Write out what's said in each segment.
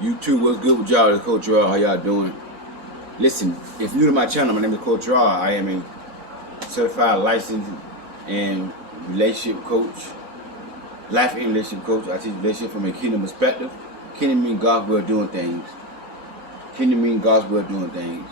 YouTube, what's good with y'all? It's Coach Raw. How y'all doing? Listen, if you're new to my channel, my name is Coach Raw. I am a certified licensed and relationship coach, life and relationship coach. I teach relationship from a kingdom perspective. Kingdom means God's way of doing things. Kingdom means God's way of doing things.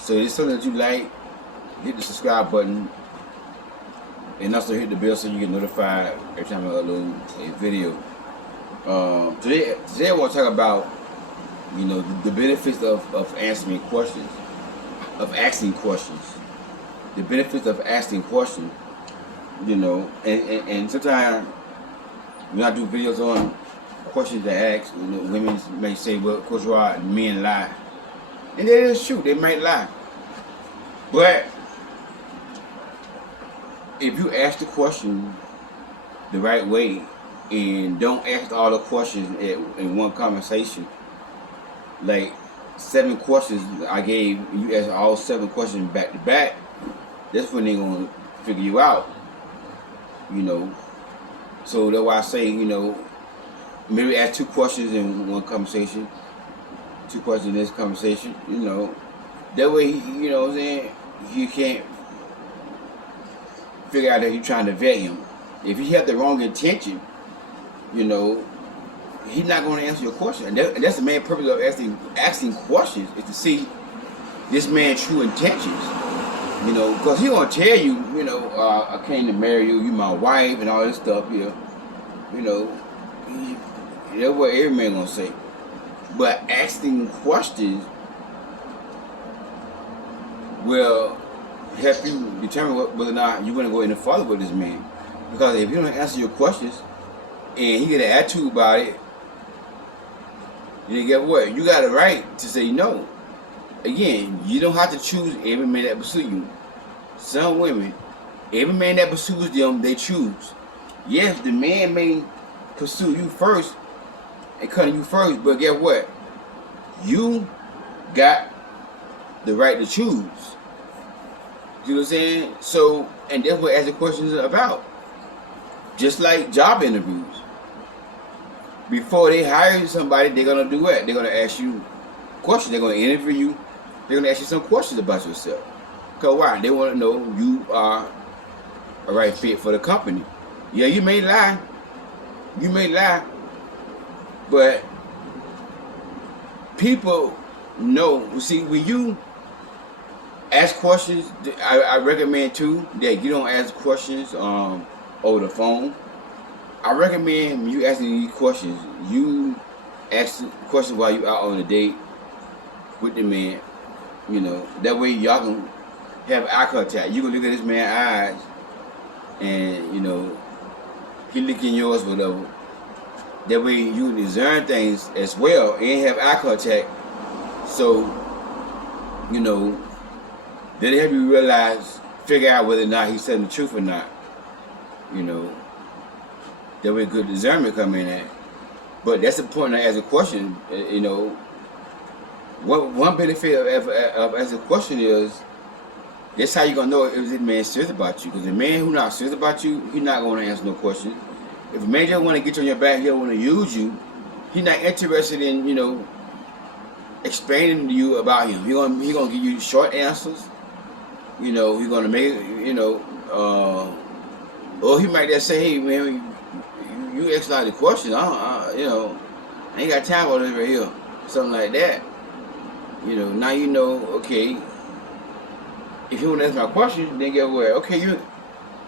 So if it's something that you like, hit the subscribe button and also hit the bell so you get notified every time I upload a video. Today I want to talk about, the benefits of answering questions, of asking questions. The benefits of asking questions, and sometimes when I do videos on questions to ask, women may say, well, Coach Rod, men lie. And that is true, they might lie. But if you ask the question the right way and don't ask all the questions in one conversation, like 7 questions I gave, you ask all 7 questions back to back, that's when they're going to figure you out, So that's why I say, maybe ask 2 questions in one conversation, 2 questions in this conversation, That way, what I'm saying, you can't figure out that you're trying to vet him. If you have the wrong intention, he's not going to answer your question. And that's the main purpose of asking questions, is to see this man's true intentions. Because he going to tell you, I came to marry you, you my wife, and all this stuff here. That's what every man going to say. But asking questions will help you determine whether or not you're going to go in and follow with this man. Because if you don't answer your questions and he get an attitude about it, then guess what? You got a right to say no. Again, you don't have to choose every man that pursues you. Some women, every man that pursues them, they choose. Yes, the man may pursue you first and come to you first, but guess what? You got the right to choose. You know what I'm saying? So, and that's what asking questions is about. Just like job interviews. Before they hire somebody, they're going to do what? They're going to ask you questions. They're going to interview you. They're going to ask you some questions about yourself. Because why? They want to know you are a right fit for the company. Yeah, you may lie. You may lie. But people know. See, when you ask questions, I recommend too that you don't ask questions over the phone. I recommend when you asking these questions, you ask questions while you out on a date with the man. That way y'all can have eye contact. You can look at this man's eyes, and he look in yours, whatever. That way you can discern things as well and have eye contact. So that'll help you realize, figure out whether or not he's telling the truth or not. That way good discernment come in at. But that's important to ask a question. One benefit of asking a question is, that's how you're going to know if this man's serious about you. Because a man who's not serious about you, he's not going to answer no questions. If a man just want to get you on your back, he don't want to use you, he's not interested in, explaining to you about him. He gonna give you short answers. He's going to make or he might just say, hey man, you ask a lot of questions. I ain't got time for this right here. Something like that. Now okay, if you want to answer my question, then get what? Okay, your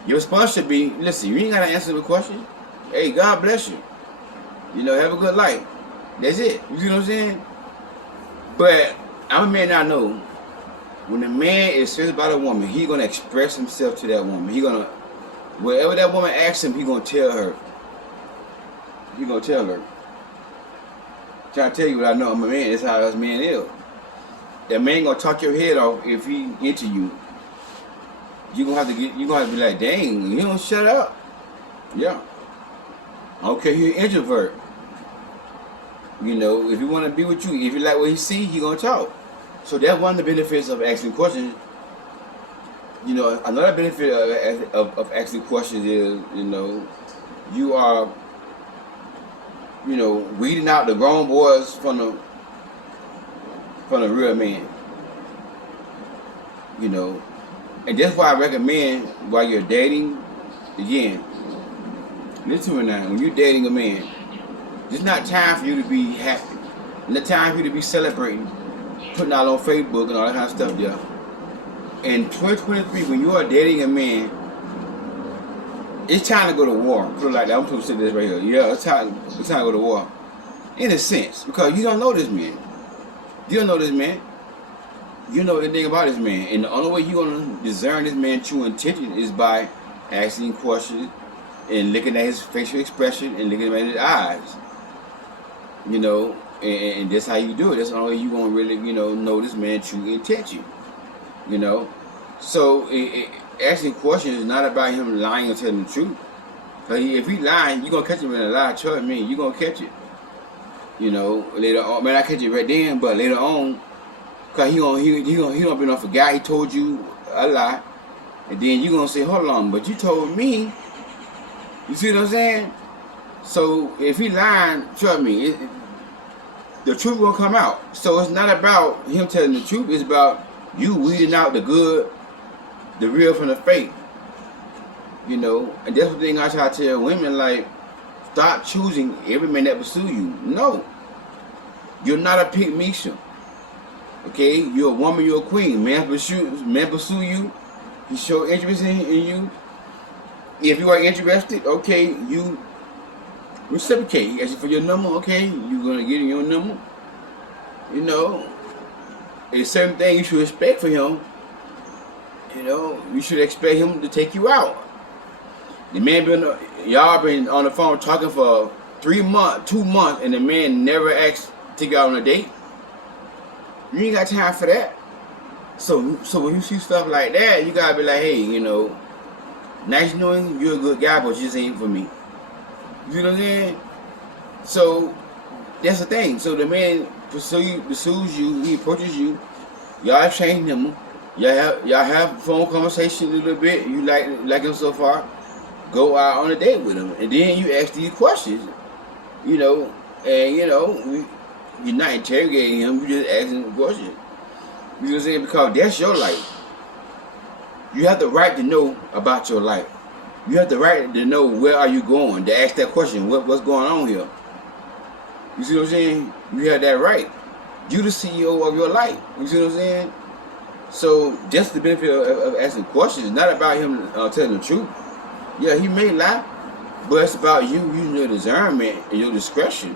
response should be, listen, you ain't got to answer the question. Hey, God bless you. Have a good life. That's it. You see what I'm saying? But I'm a man I know, when a man is serious about a woman, he's going to express himself to that woman. He's going to, whatever that woman asks him, he's going to tell her. He's going to tell her. Trying to tell you what I know, I'm a man. That's how us man is. That man gonna talk your head off if he into you. You gonna have to be like, dang, you don't shut up. Yeah. Okay, you're an introvert. If you want to be with you, if you like what he see, he gonna talk. So that's one of the benefits of asking questions. Another benefit of asking questions is, you are weeding out the grown boys from the real men. And that's why I recommend while you're dating, again, listen to me now, when you're dating a man, it's not time for you to be happy. It's not time for you to be celebrating, putting out on Facebook and all that kind of stuff there. In 2023, when you are dating a man, it's time to go to war. Put it like that. I'm supposed to say this right here. Yeah, it's time to go to war. In a sense, because you don't know this man. You don't know this man. You don't know anything about this man. And the only way you're going to discern this man's true intention is by asking questions and looking at his facial expression and looking at his eyes. And that's how you do it. That's the only way you're going to really, know this man's true intention. So asking questions is not about him lying or telling the truth. Because if he lying, you're going to catch him in a lie. Trust me, you're going to catch it. Later on, man, I catch it right then, but later on, because he don't be no forgot he told you a lie. And then you're going to say, hold on, but you told me. You see what I'm saying? So if he lying, trust me, the truth will come out. So it's not about him telling the truth. It's about you weeding out the good, the real from the fake. And that's the thing I try to tell women, like, stop choosing every man that pursue you. No. You're not a pick Misha. Okay? You're a woman, you're a queen. Man pursue you. He show interest in you. If you are interested, okay, you reciprocate. He asks you for your number, okay, you're gonna get your number. A certain thing you should expect for him. You should expect him to take you out. The man y'all been on the phone talking for 3 months, 2 months, and the man never asked to take you out on a date. You ain't got time for that. So when you see stuff like that, you gotta be like, hey, nice knowing you're a good guy, but you just ain't for me. You know what I'm saying? So that's the thing. So the man pursues you, he approaches you, y'all exchange him, y'all have phone conversation a little bit, you like him so far, go out on a date with him, and then you ask these questions, and you're not interrogating him, you're just asking him questions. You know what I'm saying? Because that's your life. You have the right to know about your life. You have the right to know where are you going, to ask that question, what's going on here. You see what I'm saying? You have that right. You the CEO of your life. You see what I'm saying? So that's the benefit of asking questions. It's not about him telling the truth. Yeah, he may lie, but it's about you using your discernment and your discretion.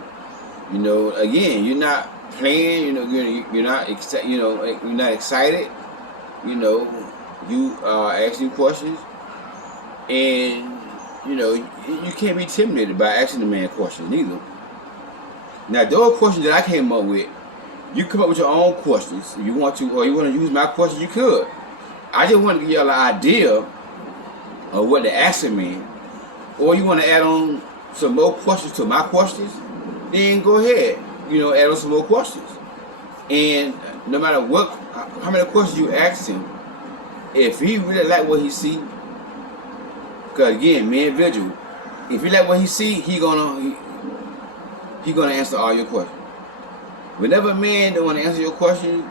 Again, you're not playing. You're not excited. You are asking questions, and you can't be intimidated by asking the man questions either. Now, those questions that I came up with, you come up with your own questions. If you want to, or you want to use my questions, you could. I just want to give y'all an idea of what to ask a man. Or you want to add on some more questions to my questions, then go ahead. Add on some more questions. And no matter how many questions you ask him, if he really like what he see, because again, man, vigil, if he like what he see, he gonna answer all your questions. Whenever a man don't want to answer your question,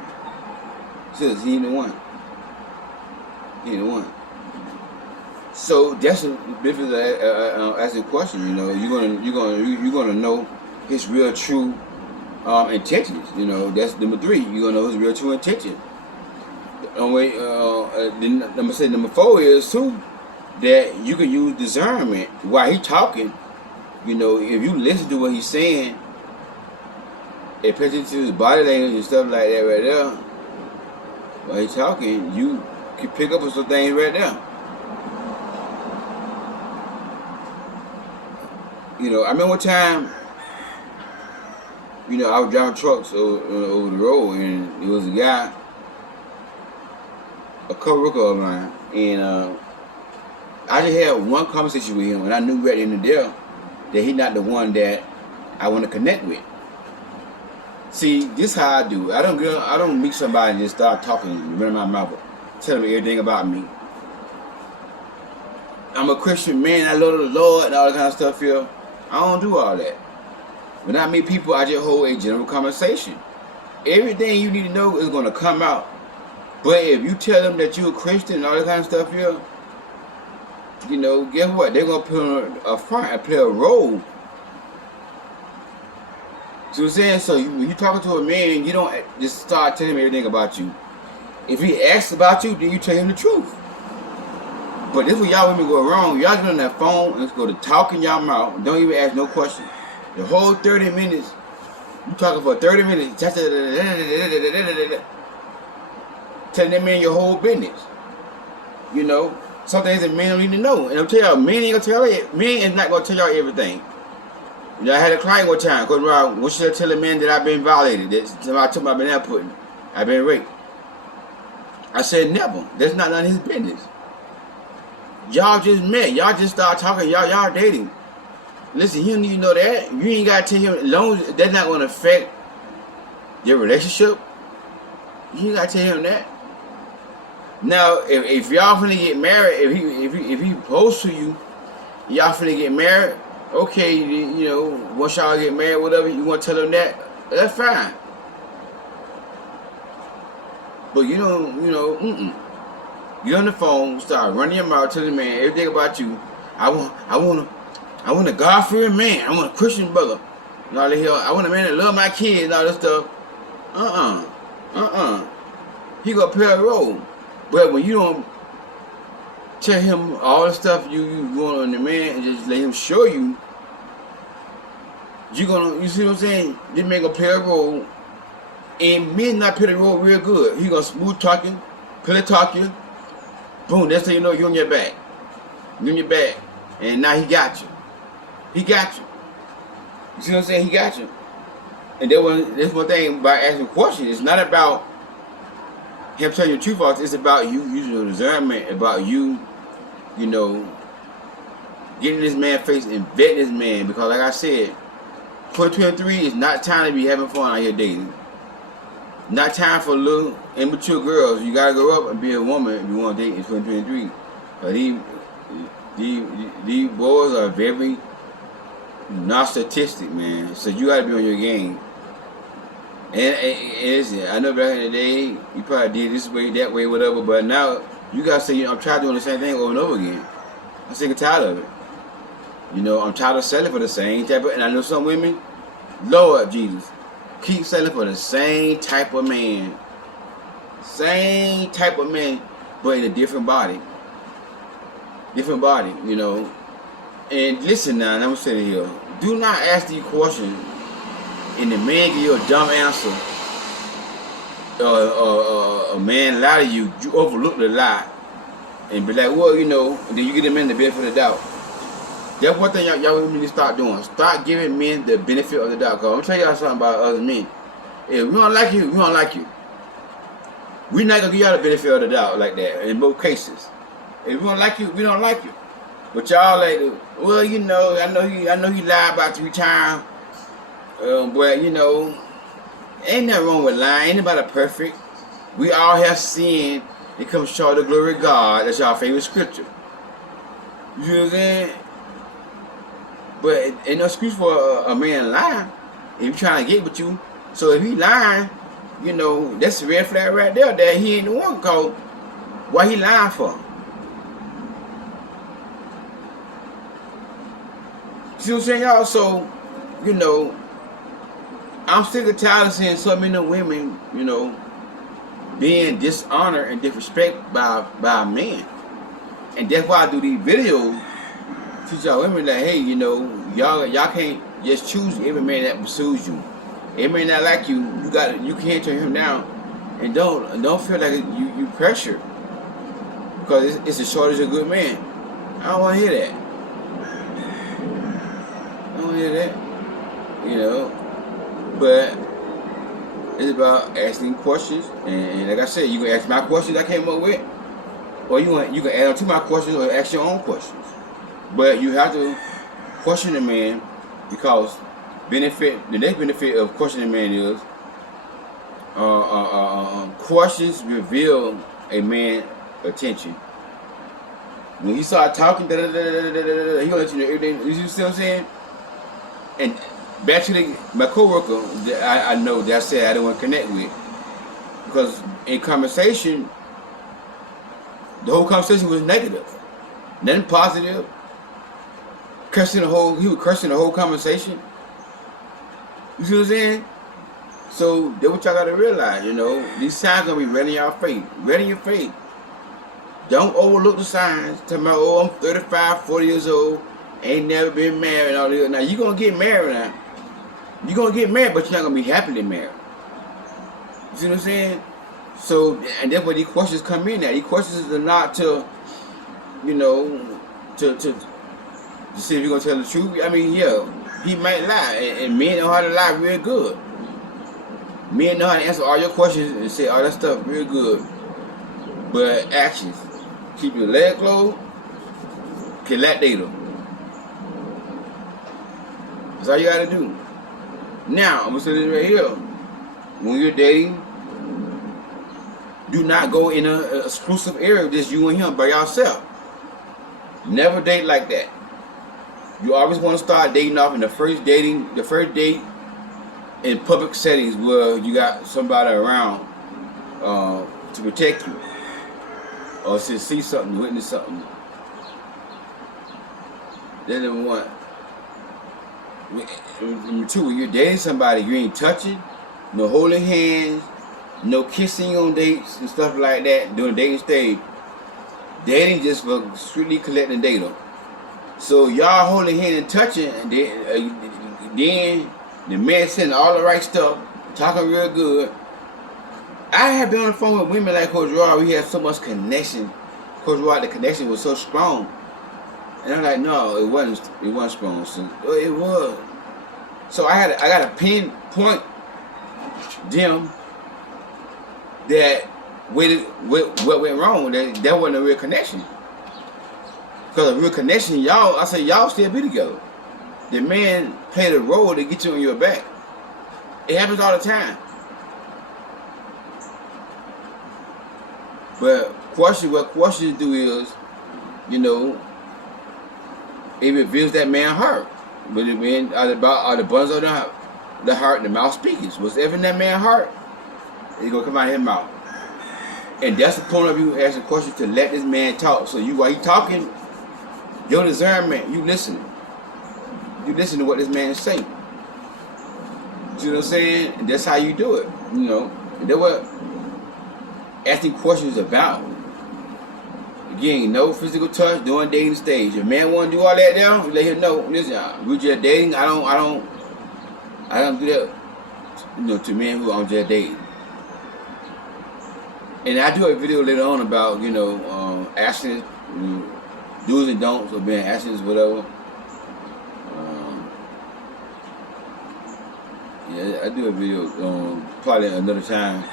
says he ain't the one. He ain't the one. So that's the benefit of asking questions. You're gonna know his real true intentions. That's number 3. You're gonna know his real true intention. Number 4 is too that you can use discernment while he talking. If you listen to what he's saying and pay attention to his body language and stuff like that right there, while he's talking, you can pick up on some things right there. I remember one time, I was driving trucks over the road, and it was a guy, a coworker of mine, and I just had one conversation with him, and I knew right in the there that he's not the one that I want to connect with. See, this is how I do. I don't meet somebody and just start talking and running my mouth, telling me everything about me. I'm a Christian man. I love the Lord and all that kind of stuff here. I don't do all that. When I meet people, I just hold a general conversation. Everything you need to know is going to come out. But if you tell them that you're a Christian and all that kind of stuff here, you know, guess what? They're going to put on a front and play a role. So I'm saying, so when you're talking to a man, you don't just start telling him everything about you. If he asks about you, then you tell him the truth. But this is where y'all women go wrong. Y'all get on that phone and just go to talking y'all mouth. Don't even ask no question. The whole 30 minutes, you talking for 30 minutes, telling that man your whole business. You know, some things that men don't need to know. And I'll tell y'all, men ain't gonna tell y'all. Men is not gonna tell y'all everything. You know, I had a client one time, because what should I tell a man that I've been violated? That somebody took my banana pudding. I've been raped. I said never. That's not none of his business. Y'all just met. Y'all just start talking. Y'all dating. Listen, he don't need to know that. You ain't gotta tell him. As long as that's not gonna affect your relationship, you ain't gotta tell him that. Now, if y'all finna get married, if he proposed to you, y'all finna get married. Okay, you know, once y'all get married, whatever, you want to tell him that, that's fine. But you know, get on the phone, start running your mouth, telling the man everything about you. I want a God-fearing man. I want a Christian brother. And all that here. I want a man that love my kids and all that stuff. He gonna play a role. But when you don't tell him all the stuff you want on the man and just let him show you, you see what I'm saying? This man gonna play a role, and men not play the role real good. He gonna smooth talking, pillow talk you, boom, that's how you know you're on your back. You're on your back. And now he got you. He got you. You see what I'm saying? He got you. And that's one thing about asking questions. It's not about him telling you the truth. It's about you using your discernment, about you, you know, getting this man face and vetting this man. Because like I said, 2023 is not time to be having fun out here dating. Not time for little immature girls. You gotta grow up and be a woman if you want to date in 2023. These boys are very narcissistic, man. So you gotta be on your game. And listen, I know back in the day, you probably did this way, that way, whatever. But now you gotta say, I'm tired of doing the same thing over and over again. I'm sick and tired of it. You know, I'm tired of selling for the same type of, and I know some women, Lord Jesus, keep selling for the same type of man. Same type of man, but in a different body. Different body, you know. And listen now, I'm gonna say it here. Do not ask these questions and the man give you a dumb answer. A man lie to you, you overlook the lie. And be like, well, you know, and then you get them in the benefit of the doubt. That's one thing y'all need to start doing. Start giving men the benefit of the doubt. Cause I'm tell y'all something about other men. If we don't like you, we don't like you. We're not gonna give y'all the benefit of the doubt like that in both cases. If we don't like you, we don't like you. But y'all like, well, you know, I know he lied about 3 times. But you know, ain't nothing wrong with lying. Ain't nobody perfect. We all have sinned. It comes short of the glory of God. That's our favorite scripture. You know what I'm saying? But ain't no excuse for a man lying if he's trying to get with you. So if he lying, you know, that's a red flag right there that he ain't the one. Cause why he lying for? See what I'm saying, y'all? So, you know, I'm sick and tired of seeing so many women, you know, being dishonored and disrespected by men. And that's why I do these videos. Teach y'all women that, hey, you know, y'all can't just choose every man that pursues you. Every man that like you, you can't turn him down. And don't feel like you pressure. Because it's a shortage of good men. I don't want to hear that. I don't want to hear that. You know. But it's about asking questions. And like I said, you can ask my questions I came up with. Or you can add on to my questions or ask your own questions. But you have to question the man, because the next benefit of questioning a man is questions reveal a man's attention. When he start talking, he gonna let you know everything. You see what I'm saying? And back to my coworker that I know that I said I didn't want to connect with, because in conversation, the whole conversation was negative, nothing positive. He was cursing the whole conversation. You see what I'm saying? So that's what y'all gotta realize, these signs gonna be right in your face. Right in your face. Don't overlook the signs. Tell me, oh, I'm 35, 40 years old, ain't never been married and all this. Now you gonna get married now. You gonna get married, but you're not gonna be happily married. You see what I'm saying? So, and that's where these questions come in at. These questions are not to, to see if you're gonna tell the truth. I mean, yeah, he might lie, and men know how to lie real good. Men know how to answer all your questions and say all that stuff real good. But actions, keep your leg closed, collect data. That's all you gotta do. Now, I'm gonna say this right here. When you're dating, do not go in an exclusive area, just you and him by yourself. Never date like that. You always want to start dating off in the first date in public settings where you got somebody around to protect you, or to see something, witness something. Then number one. Number two, when you're dating somebody, you ain't touching, no holding hands, no kissing on dates and stuff like that during the dating stage. Dating just for strictly collecting data. So y'all holding hands and touching, and then the man saying all the right stuff, talking real good. I have been on the phone with women like Coach Roy. We had so much connection. Coach Roy, the connection was so strong. And I'm like, no, it wasn't strong. So it was. So I got to pinpoint them that what went wrong. That wasn't a real connection. Because a real connection, y'all still be together. The man played a role to get you on your back. It happens all the time. But what questions do is, it reveals that man's heart. But it means are the buttons of the heart, the mouth speakers. Whatever in that man's heart, it's gonna come out of his mouth. And that's the point of you asking questions, to let this man talk. So while he talking, your discernment, you listen. You listen to what this man is saying. You know what I'm saying? And that's how you do it. And that's what asking questions about. Again, no physical touch during dating stage. If a man want to do all that now, you let him know. Listen, we're just dating. I don't do that. To men who I'm just dating. And I do a video later on about actions, do's and don'ts of being actions, whatever. Yeah, I do a video probably another time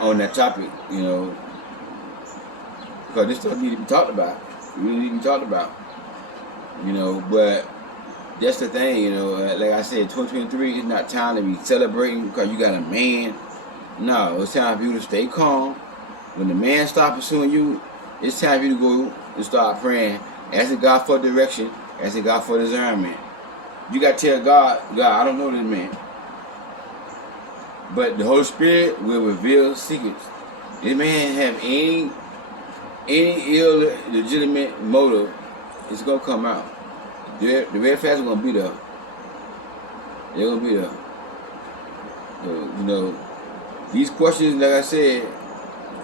on that topic, because this stuff needs to be talked about. It really need to be talked about, but that's the thing, like I said, 2023 is not time to be celebrating because you got a man. No, it's time for you to stay calm. When the man stops pursuing you, it's time for you to go and start praying, asking God for direction, asking God for discernment. You got to tell God, I don't know this man. But the Holy Spirit will reveal secrets. This man have any illegitimate motive, it's gonna come out. The red flags are gonna be there. They're gonna be there. So, these questions, like I said,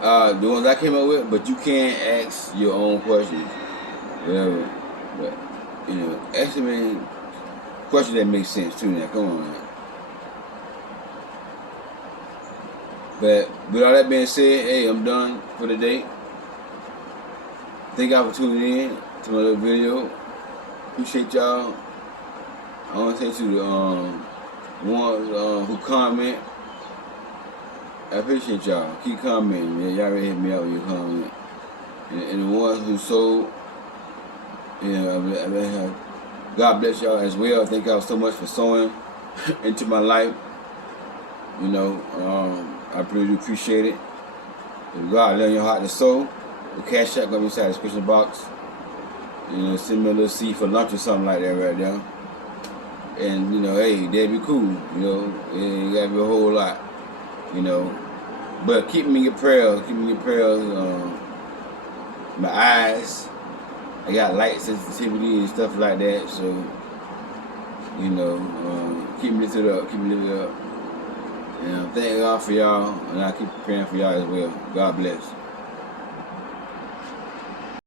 the ones I came up with, but you can't ask your own questions. Whatever. But ask them any questions that make sense too. Now, come on, man. But with all that being said, hey, I'm done for the day. Thank y'all for tuning in to my little video. Appreciate y'all. I want to say to the ones who comment, I appreciate y'all. Keep commenting, man. Y'all already hit me out with your comment. And the ones who sold, God bless y'all as well. Thank y'all so much for sowing into my life. I really do appreciate it. If God lay in your heart to sow, the cash app gonna be inside the description box. Send me a little seed for lunch or something like that right there. And, you know, hey, that'd be cool, you know. It ain't gotta be a whole lot, you know. But keep me in your prayers, my eyes, I got light sensitivity and stuff like that, so, you know, keep me lifted up, And thank God for y'all, and I keep praying for y'all as well. God bless.